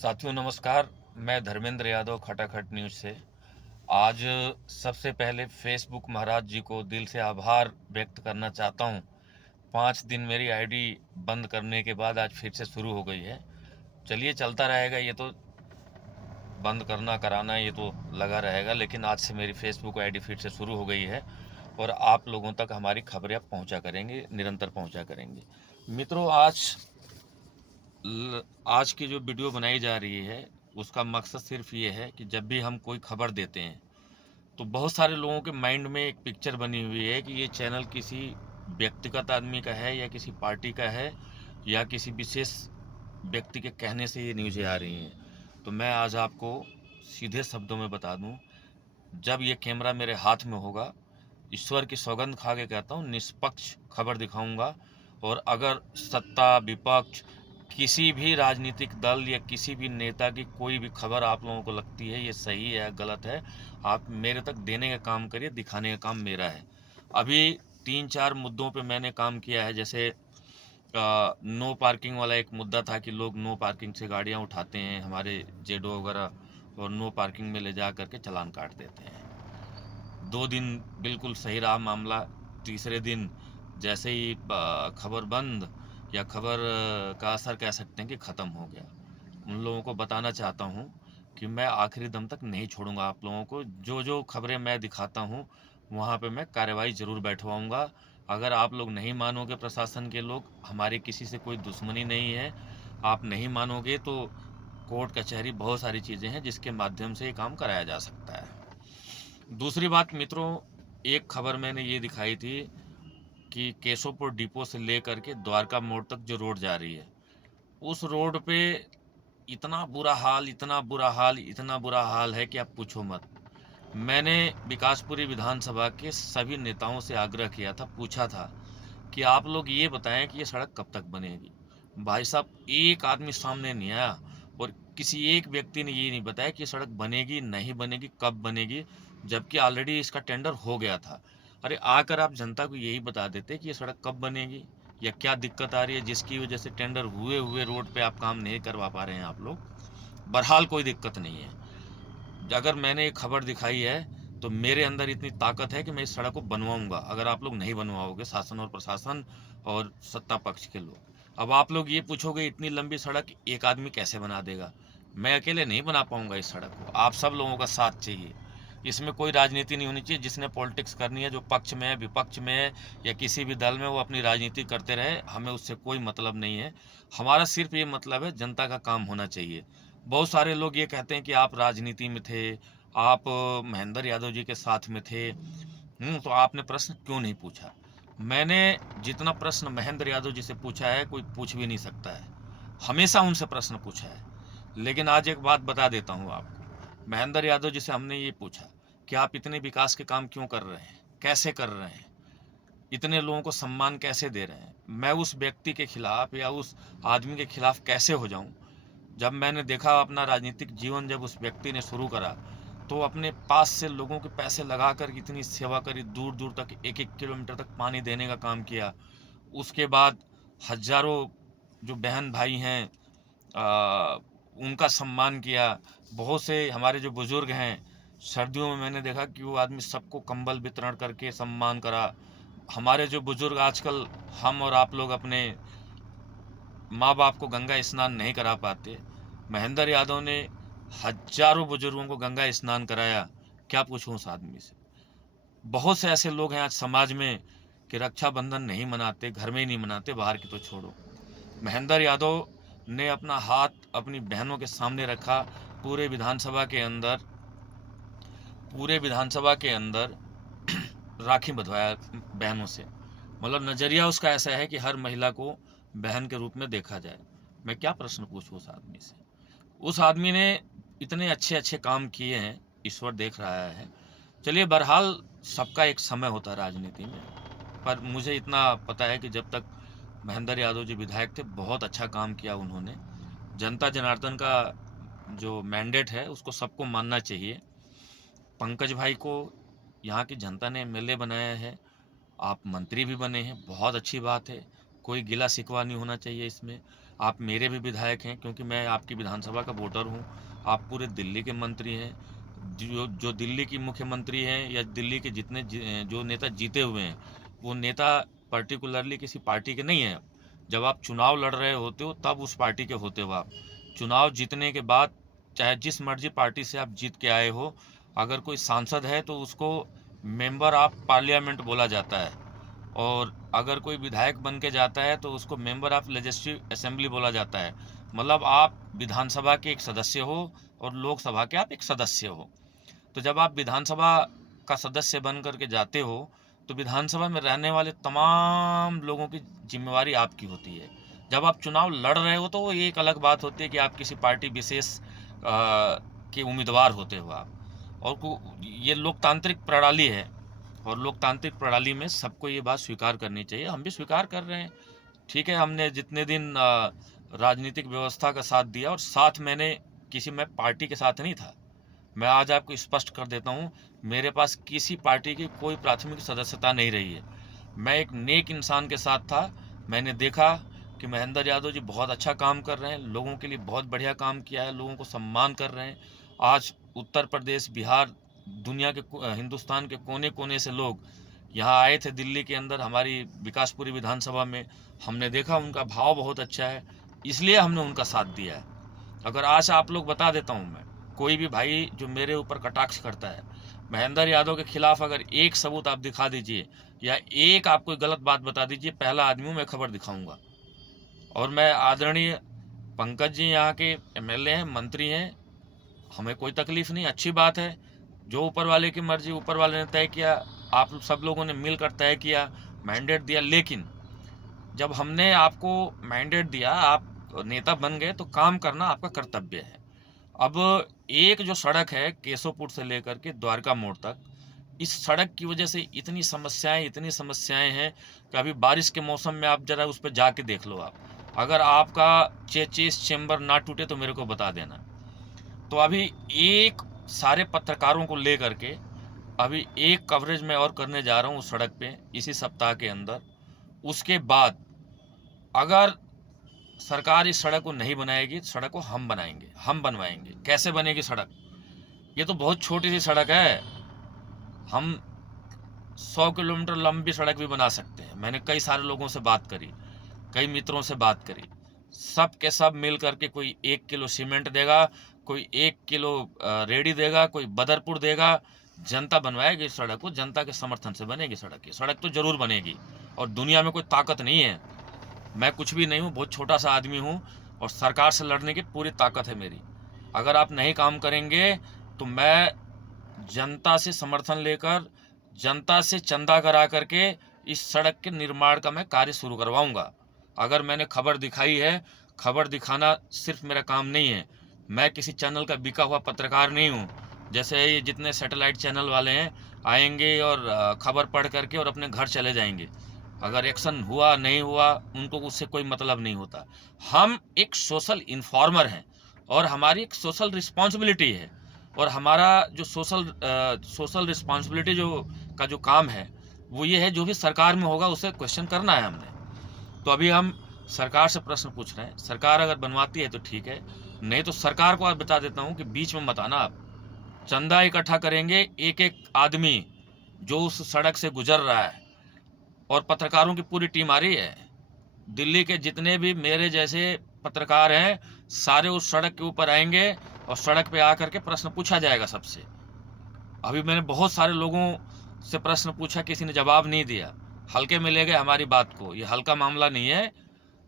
साथियों नमस्कार। मैं धर्मेंद्र यादव खटाखट न्यूज से। आज सबसे पहले फेसबुक महाराज जी को दिल से आभार व्यक्त करना चाहता हूं। 5 दिन मेरी आईडी बंद करने के बाद आज फिर से शुरू हो गई है। चलिए चलता रहेगा, ये तो बंद करना कराना ये तो लगा रहेगा, लेकिन आज से मेरी फेसबुक आईडी फिर से शुरू हो गई है और आप लोगों तक हमारी खबरें पहुंचा करेंगे, निरंतर पहुंचा करेंगे। मित्रों, आज की जो वीडियो बनाई जा रही है उसका मकसद सिर्फ ये है कि जब भी हम कोई खबर देते हैं तो बहुत सारे लोगों के माइंड में एक पिक्चर बनी हुई है कि ये चैनल किसी व्यक्तिगत आदमी का है या किसी पार्टी का है या किसी विशेष व्यक्ति के कहने से ये न्यूज़ें आ रही हैं। तो मैं आज आपको सीधे शब्दों में बता दूं, जब ये कैमरा मेरे हाथ में होगा, ईश्वर की सौगंध खा के कहता हूँ, निष्पक्ष खबर दिखाऊंगा। और अगर सत्ता विपक्ष किसी भी राजनीतिक दल या किसी भी नेता की कोई भी खबर आप लोगों को लगती है ये सही है गलत है, आप मेरे तक देने का काम करिए, दिखाने का काम मेरा है। अभी 3-4 मुद्दों पे मैंने काम किया है। जैसे नो पार्किंग वाला एक मुद्दा था कि लोग नो पार्किंग से गाड़ियां उठाते हैं हमारे जेडो वगैरह और नो पार्किंग में ले जा करके चालान काट देते हैं। 2 दिन बिल्कुल सही रहा मामला। तीसरे दिन जैसे ही खबर बंद या खबर का असर कह सकते हैं कि ख़त्म हो गया। उन लोगों को बताना चाहता हूँ कि मैं आखिरी दम तक नहीं छोड़ूंगा आप लोगों को। जो जो खबरें मैं दिखाता हूँ वहाँ पे मैं कार्रवाई ज़रूर बैठवाऊँगा। अगर आप लोग नहीं मानोगे, प्रशासन के लोग, हमारी किसी से कोई दुश्मनी नहीं है, आप नहीं मानोगे तो कोर्ट कचहरी बहुत सारी चीज़ें हैं जिसके माध्यम से ये काम कराया जा सकता है। दूसरी बात मित्रों, एक खबर मैंने ये दिखाई थी कि केशवपुर डिपो से लेकर के द्वारका मोड़ तक जो रोड जा रही है, उस रोड पे इतना बुरा हाल, इतना बुरा हाल, इतना बुरा हाल है कि आप पूछो मत। मैंने विकासपुरी विधानसभा के सभी नेताओं से आग्रह किया था, पूछा था कि आप लोग ये बताएं कि ये सड़क कब तक बनेगी। भाई साहब, एक आदमी सामने नहीं आया और किसी एक व्यक्ति ने ये नहीं बताया कि ये सड़क बनेगी नहीं बनेगी, कब बनेगी, जबकि ऑलरेडी इसका टेंडर हो गया था। अरे आकर आप जनता को यही बता देते कि ये सड़क कब बनेगी या क्या दिक्कत आ रही है जिसकी वजह से टेंडर हुए हुए रोड पे आप काम नहीं करवा पा रहे हैं आप लोग। बहरहाल कोई दिक्कत नहीं है। अगर मैंने एक खबर दिखाई है तो मेरे अंदर इतनी ताकत है कि मैं इस सड़क को बनवाऊंगा, अगर आप लोग नहीं बनवाओगे, शासन और प्रशासन और सत्ता पक्ष के लोग। अब आप लोग ये पूछोगे इतनी लंबी सड़क एक आदमी कैसे बना देगा। मैं अकेले नहीं बना पाऊंगा इस सड़क को, आप सब लोगों का साथ चाहिए। इसमें कोई राजनीति नहीं होनी चाहिए। जिसने पॉलिटिक्स करनी है, जो पक्ष में है, विपक्ष में है या किसी भी दल में, वो अपनी राजनीति करते रहे, हमें उससे कोई मतलब नहीं है। हमारा सिर्फ ये मतलब है जनता का काम होना चाहिए। बहुत सारे लोग ये कहते हैं कि आप राजनीति में थे, आप महेंद्र यादव जी के साथ में थे, तो आपने प्रश्न क्यों नहीं पूछा। मैंने जितना प्रश्न महेंद्र यादव जी से पूछा है कोई पूछ भी नहीं सकता है, हमेशा उनसे प्रश्न पूछा है। लेकिन आज एक बात बता देता हूँ आपको, महेंद्र यादव जी से हमने ये पूछा कि आप इतने विकास के काम क्यों कर रहे हैं, कैसे कर रहे हैं, इतने लोगों को सम्मान कैसे दे रहे हैं। मैं उस व्यक्ति के खिलाफ या उस आदमी के खिलाफ कैसे हो जाऊं। जब मैंने देखा अपना राजनीतिक जीवन जब उस व्यक्ति ने शुरू करा तो अपने पास से लोगों के पैसे लगाकर इतनी सेवा करी, दूर दूर तक 1-1 किलोमीटर तक पानी देने का काम किया। उसके बाद हजारों जो बहन भाई हैं उनका सम्मान किया। बहुत से हमारे जो बुजुर्ग हैं, सर्दियों में मैंने देखा कि वो आदमी सबको कंबल वितरण करके सम्मान करा। हमारे जो बुजुर्ग आजकल, हम और आप लोग अपने माँ बाप को गंगा स्नान नहीं करा पाते, महेंद्र यादव ने हजारों बुजुर्गों को गंगा स्नान कराया। क्या पूछूं उस आदमी से। बहुत से ऐसे लोग हैं आज समाज में कि रक्षाबंधन नहीं मनाते, घर में ही नहीं मनाते, बाहर की तो छोड़ो। महेंद्र यादव ने अपना हाथ अपनी बहनों के सामने रखा, पूरे विधानसभा के अंदर, पूरे विधानसभा के अंदर राखी बंधवाया बहनों से। मतलब नज़रिया उसका ऐसा है कि हर महिला को बहन के रूप में देखा जाए। मैं क्या प्रश्न पूछूं उस आदमी से। उस आदमी ने इतने अच्छे अच्छे काम किए हैं, ईश्वर देख रहा है। चलिए बहरहाल सबका एक समय होता है राजनीति में, पर मुझे इतना पता है कि जब तक महेंद्र यादव जी विधायक थे बहुत अच्छा काम किया उन्होंने। जनता जनार्दन का जो मैंडेट है उसको सबको मानना चाहिए। पंकज भाई को यहाँ की जनता ने एमएलए बनाया है, आप मंत्री भी बने हैं, बहुत अच्छी बात है, कोई गिला शिकवा नहीं होना चाहिए इसमें। आप मेरे भी विधायक हैं, क्योंकि मैं आपकी विधानसभा का वोटर हूँ। आप पूरे दिल्ली के मंत्री हैं, जो दिल्ली की मुख्यमंत्री हैं या दिल्ली के जितने जो नेता जीते हुए हैं, वो नेता पर्टिकुलरली किसी पार्टी के नहीं हैं। जब आप चुनाव लड़ रहे होते हो तब उस पार्टी के होते हो आप। चुनाव जीतने के बाद चाहे जिस मर्जी पार्टी से आप जीत के आए हो, अगर कोई सांसद है तो उसको मेंबर ऑफ पार्लियामेंट बोला जाता है, और अगर कोई विधायक बन के जाता है तो उसको मेंबर ऑफ लेजिस्लेटिव असेंबली बोला जाता है। मतलब आप विधानसभा के एक सदस्य हो और लोकसभा के आप एक सदस्य हो। तो जब आप विधानसभा का सदस्य बन करके जाते हो तो विधानसभा में रहने वाले तमाम लोगों की जिम्मेवारी आपकी होती है। जब आप चुनाव लड़ रहे हो तो ये एक अलग बात होती है कि आप किसी पार्टी विशेष के उम्मीदवार होते हो आप, और ये लोकतांत्रिक प्रणाली है, और लोकतांत्रिक प्रणाली में सबको ये बात स्वीकार करनी चाहिए। हम भी स्वीकार कर रहे हैं। ठीक है, हमने जितने दिन राजनीतिक व्यवस्था का साथ दिया, और साथ मैंने मैं पार्टी के साथ नहीं था। मैं आज आपको स्पष्ट कर देता हूँ, मेरे पास किसी पार्टी की कोई प्राथमिक सदस्यता नहीं रही है। मैं एक नेक इंसान के साथ था। मैंने देखा कि महेंद्र यादव जी बहुत अच्छा काम कर रहे हैं, लोगों के लिए बहुत बढ़िया काम किया है, लोगों को सम्मान कर रहे हैं। आज उत्तर प्रदेश, बिहार, दुनिया के हिंदुस्तान के कोने कोने से लोग यहाँ आए थे दिल्ली के अंदर हमारी विकासपुरी विधानसभा में। हमने देखा उनका भाव बहुत अच्छा है, इसलिए हमने उनका साथ दिया है। अगर आज आप लोग बता देता हूँ, मैं कोई भी भाई जो मेरे ऊपर कटाक्ष करता है, महेंद्र यादव के खिलाफ अगर एक सबूत आप दिखा दीजिए या एक आप कोई गलत बात बता दीजिए, पहला आदमी हूँ मैं, खबर दिखाऊंगा। और मैं आदरणीय पंकज जी यहाँ के एमएलए हैं, मंत्री हैं, हमें कोई तकलीफ नहीं, अच्छी बात है। जो ऊपर वाले की मर्जी, ऊपर वाले ने तय किया, आप सब लोगों ने मिलकर तय किया, मैंडेट दिया। लेकिन जब हमने आपको मैंडेट दिया, आप नेता बन गए, तो काम करना आपका कर्तव्य है। अब एक जो सड़क है केशवपुर से लेकर के द्वारका मोड़ तक, इस सड़क की वजह से इतनी समस्याएं हैं कि अभी बारिश के मौसम में आप जरा उस पर जाके देख लो। आप अगर आपका चेस्ट चेम्बर ना टूटे तो मेरे को बता देना। तो अभी एक सारे पत्रकारों को ले करके अभी एक कवरेज मैं और करने जा रहा हूँ उस सड़क पे इसी सप्ताह के अंदर। उसके बाद अगर सरकार इस सड़क को नहीं बनाएगी, सड़क को हम बनाएंगे, हम बनवाएंगे। कैसे बनेगी सड़क? ये तो बहुत छोटी सी सड़क है, हम 100 किलोमीटर लंबी सड़क भी बना सकते हैं। मैंने कई सारे लोगों से बात करी, कई मित्रों से बात करी, सब के सब मिल करके कोई 1 किलो सीमेंट देगा, कोई 1 किलो रेडी देगा, कोई बदरपुर देगा। जनता बनवाएगी इस सड़क को, जनता के समर्थन से बनेगी सड़क। ये सड़क तो जरूर बनेगी, और दुनिया में कोई ताकत नहीं है, मैं कुछ भी नहीं हूँ, बहुत छोटा सा आदमी हूँ, और सरकार से लड़ने की पूरी ताकत है मेरी। अगर आप नहीं काम करेंगे तो मैं जनता से समर्थन लेकर, जनता से चंदा करा करके इस सड़क के निर्माण का मैं कार्य शुरू करवाऊंगा। अगर मैंने खबर दिखाई है, खबर दिखाना सिर्फ मेरा काम नहीं है, मैं किसी चैनल का बिका हुआ पत्रकार नहीं हूँ। जैसे ये जितने सैटेलाइट चैनल वाले हैं, आएंगे और खबर पढ़ करके और अपने घर चले जाएंगे। अगर एक्शन हुआ नहीं हुआ उनको उससे कोई मतलब नहीं होता। हम एक सोशल इन्फॉर्मर हैं, और हमारी एक सोशल रिस्पॉन्सिबिलिटी है, और हमारा जो सोशल रिस्पॉन्सिबिलिटी जो काम है वो ये है, जो भी सरकार में होगा उसे क्वेश्चन करना है हमने। तो अभी हम सरकार से प्रश्न पूछ रहे हैं, सरकार अगर बनवाती है तो ठीक है, नहीं तो सरकार को आप बता देता हूँ कि बीच में मत आना। आप चंदा इकट्ठा करेंगे, एक एक आदमी जो उस सड़क से गुजर रहा है, और पत्रकारों की पूरी टीम आ रही है, दिल्ली के जितने भी मेरे जैसे पत्रकार हैं सारे उस सड़क के ऊपर आएंगे, और सड़क पे आकर के प्रश्न पूछा जाएगा सबसे। अभी मैंने बहुत सारे लोगों से प्रश्न पूछा, किसी ने जवाब नहीं दिया, हल्के में ले गए हमारी बात को। ये हल्का मामला नहीं है।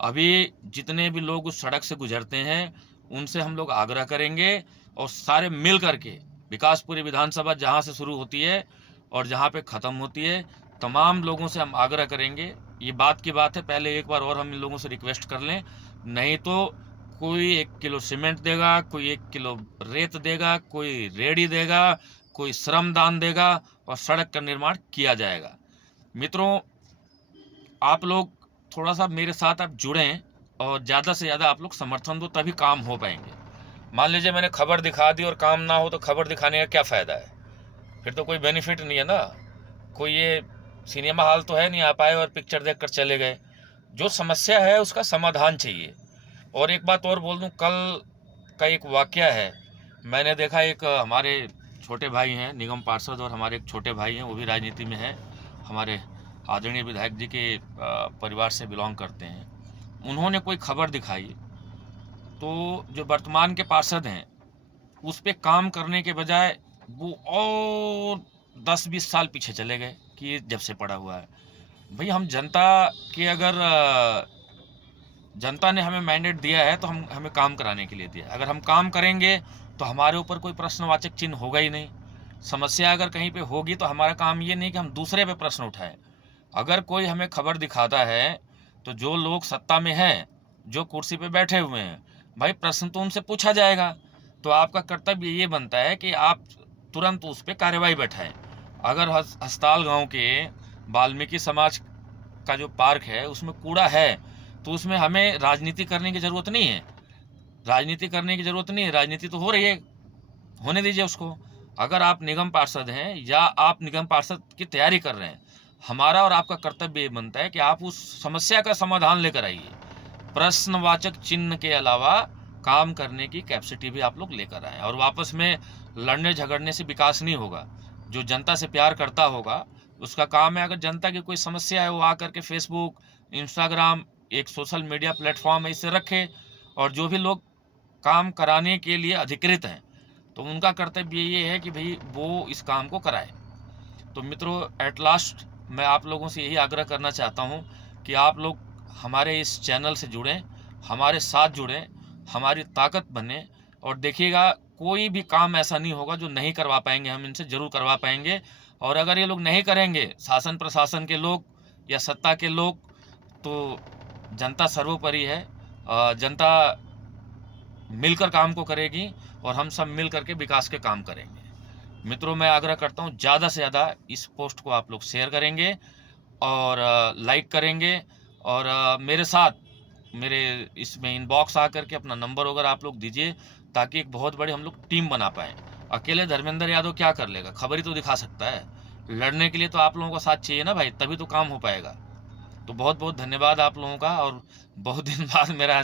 अभी जितने भी लोग उस सड़क से गुजरते हैं उनसे हम लोग आग्रह करेंगे, और सारे मिल करके विकासपुरी विधानसभा जहाँ से शुरू होती है और जहाँ पे ख़त्म होती है, तमाम लोगों से हम आग्रह करेंगे। ये बात की बात है, पहले एक बार और हम इन लोगों से रिक्वेस्ट कर लें, नहीं तो कोई 1 किलो सीमेंट देगा, कोई 1 किलो रेत देगा, कोई रेडी देगा, कोई श्रमदान देगा, और सड़क का निर्माण किया जाएगा। मित्रों, आप लोग थोड़ा सा मेरे साथ आप जुड़ें, और ज़्यादा से ज़्यादा आप लोग समर्थन दो, तभी काम हो पाएंगे। मान लीजिए मैंने खबर दिखा दी और काम ना हो, तो खबर दिखाने का क्या फ़ायदा है? फिर तो कोई बेनिफिट नहीं है ना। कोई ये सिनेमा हॉल तो है नहीं, आप आए और पिक्चर देख कर चले गए। जो समस्या है उसका समाधान चाहिए। और एक बात और बोल दूं, कल का एक वाकया है। मैंने देखा एक हमारे छोटे भाई हैं निगम पार्षद, और हमारे एक छोटे भाई हैं, वो भी राजनीति में हैं, हमारे आदरणीय विधायक जी के परिवार से बिलोंग करते हैं। उन्होंने कोई खबर दिखाई तो जो वर्तमान के पार्षद हैं उस पर काम करने के बजाय वो और 10-20 साल पीछे चले गए कि ये जब से पड़ा हुआ है। भाई हम जनता के, अगर जनता ने हमें मैंडेट दिया है तो हम हमें काम कराने के लिए दिया। अगर हम काम करेंगे तो हमारे ऊपर कोई प्रश्नवाचक चिन्ह होगा ही नहीं। समस्या अगर कहीं पे होगी तो हमारा काम ये नहीं कि हम दूसरे पे प्रश्न उठाएं। अगर कोई हमें खबर दिखाता है तो जो लोग सत्ता में हैं, जो कुर्सी पे बैठे हुए हैं, भाई प्रश्न तो उनसे पूछा जाएगा। तो आपका कर्तव्य ये बनता है कि आप तुरंत उस पर कार्रवाई बैठाएं। अगर हस्ताल गांव के वाल्मीकि समाज का जो पार्क है उसमें कूड़ा है तो उसमें हमें राजनीति करने की ज़रूरत नहीं है। राजनीति करने की ज़रूरत नहीं है, राजनीति तो हो रही है, होने दीजिए उसको। अगर आप निगम पार्षद हैं या आप निगम पार्षद की तैयारी कर रहे हैं, हमारा और आपका कर्तव्य ये बनता है कि आप उस समस्या का समाधान लेकर आइए। प्रश्नवाचक चिन्ह के अलावा काम करने की कैपेसिटी भी आप लोग लेकर आए। और वापस में लड़ने झगड़ने से विकास नहीं होगा। जो जनता से प्यार करता होगा उसका काम है, अगर जनता की कोई समस्या है वो आकर के फेसबुक, इंस्टाग्राम, एक सोशल मीडिया प्लेटफॉर्म है, इसे रखे। और जो भी लोग काम कराने के लिए अधिकृत हैं तो उनका कर्तव्य ये है कि भाई वो इस काम को कराए। तो मित्रों, एट लास्ट मैं आप लोगों से यही आग्रह करना चाहता हूँ कि आप लोग हमारे इस चैनल से जुड़ें, हमारे साथ जुड़ें, हमारी ताकत बने। और देखिएगा, कोई भी काम ऐसा नहीं होगा जो नहीं करवा पाएंगे, हम इनसे ज़रूर करवा पाएंगे। और अगर ये लोग नहीं करेंगे, शासन प्रशासन के लोग या सत्ता के लोग, तो जनता सर्वोपरि है। जनता मिलकर काम को करेगी और हम सब मिल करके विकास के काम करेंगे। मित्रों, मैं आग्रह करता हूँ ज़्यादा से ज़्यादा इस पोस्ट को आप लोग शेयर करेंगे और लाइक करेंगे। और मेरे साथ मेरे इसमें इनबॉक्स आकर के अपना नंबर वगैरह आप लोग दीजिए, ताकि एक बहुत बड़ी हम लोग टीम बना पाएँ। अकेले धर्मेंद्र यादव क्या कर लेगा? खबर ही तो दिखा सकता है। लड़ने के लिए तो आप लोगों का साथ चाहिए ना भाई, तभी तो काम हो पाएगा। तो बहुत बहुत धन्यवाद आप लोगों का। और बहुत दिन बाद मेरा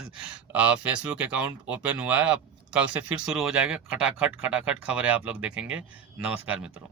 फेसबुक अकाउंट ओपन हुआ है। अब कल से फिर शुरू हो जाएगा, खटाखट खटाखट खबरें आप लोग देखेंगे। नमस्कार मित्रों।